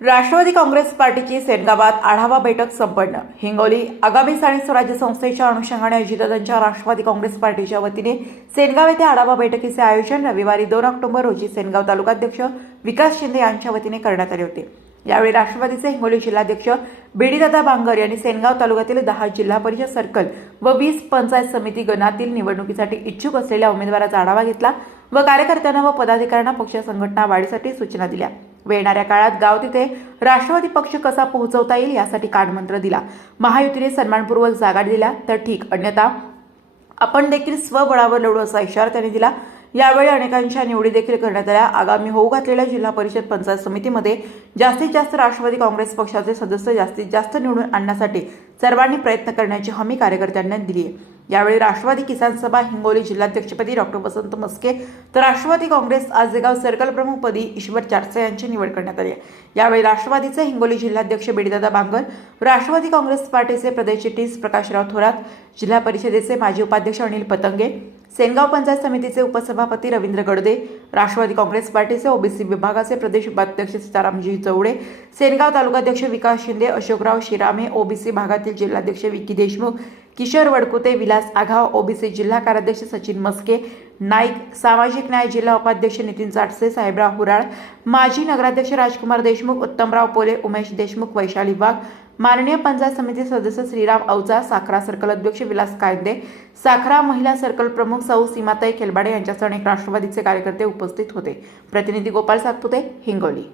राष्ट्रवादी काँग्रेस पार्टीची सेनगावात आढावा बैठक संपन्न. हिंगोली आगामी स्थानिक स्वराज्य संस्थेच्या अनुषंगाने अजितदादांच्या राष्ट्रवादी काँग्रेस पार्टीच्या वतीने सेनगाव येथे आढावा बैठकीचे आयोजन रविवारी दोन ऑक्टोबर रोजी सेनगाव तालुकाध्यक्ष विकास शिंदे यांच्या वतीने करण्यात आले होते. यावेळी राष्ट्रवादीचे हिंगोली जिल्हाध्यक्ष बेडीदादा बांगर यांनी सेनगाव तालुक्यातील दहा जिल्हा परिषद सर्कल व वीस पंचायत समिती गणातील निवडणुकीसाठी इच्छुक असलेल्या उमेदवाराचा आढावा घेतला व कार्यकर्त्यांना व पदाधिकाऱ्यांना पक्ष संघटना वाढीसाठी सूचना दिल्या. व येणाऱ्या काळात गाव तिथे राष्ट्रवादी पक्ष कसा पोहोचवता येईल यासाठी कानमंत्र दिला. महायुतीने सन्मानपूर्वक जागा दिला तर ठीक. अन्यथा आपण देखील स्वबळावर लढू असा इशारा त्यांनी दिला. यावेळी अनेकांच्या निवडी देखील करण्यात आल्या. आगामी होऊ घातलेल्या जिल्हा परिषद पंचायत समितीमध्ये जास्तीत जास्त राष्ट्रवादी काँग्रेस पक्षाचे सदस्य जास्तीत जास्त निवडून आणण्यासाठी सर्वांनी प्रयत्न करण्याची हमी कार्यकर्त्यांना दिली आहे यावेळी राष्ट्रवादी किसान सभा हिंगोली जिल्हाध्यक्षपदी डॉक्टर वसंत मस्के तर राष्ट्रवादी काँग्रेस आजेगाव सर्कल प्रमुखपदी ईश्वर चारसे यांची निवड करण्यात आली आहे. यावेळी राष्ट्रवादीचे हिंगोली जिल्हाध्यक्ष बेडीदादा बांगर राष्ट्रवादी काँग्रेस पार्टीचे प्रदेश चिटणीस प्रकाशराव थोरात जिल्हा परिषदेचे माजी उपाध्यक्ष अनिल पतंगे सेनगाव पंचायत समितीचे उपसभापती रवींद्र गडदे राष्ट्रवादी काँग्रेस पार्टीचे ओबीसी विभागाचे प्रदेश उपाध्यक्ष सीतारामजी चौडे सेनगाव तालुकाध्यक्ष विकास शिंदे अशोकराव शिरामे ओबीसी भागातील जिल्हाध्यक्ष विकी देशमुख किशोर वडकुते विलास आघाव ओबीसी जिल्हा कार्याध्यक्ष सचिन मस्के नाईक सामाजिक न्याय जिल्हा उपाध्यक्ष नितीन चाटसे साहेबराव हुराळ माजी नगराध्यक्ष राजकुमार देशमुख उत्तमराव पोले उमेश देशमुख वैशाली वाघ माननीय पंचायत समिती सदस्य श्रीराम औजा साखरा सर्कल अध्यक्ष विलास कायदे साखरा महिला सर्कल प्रमुख सौ सीमाताई खेलबाडे यांच्यासह अनेक राष्ट्रवादीचे कार्यकर्ते उपस्थित होते. प्रतिनिधी गोपाल सातपुते हिंगोली.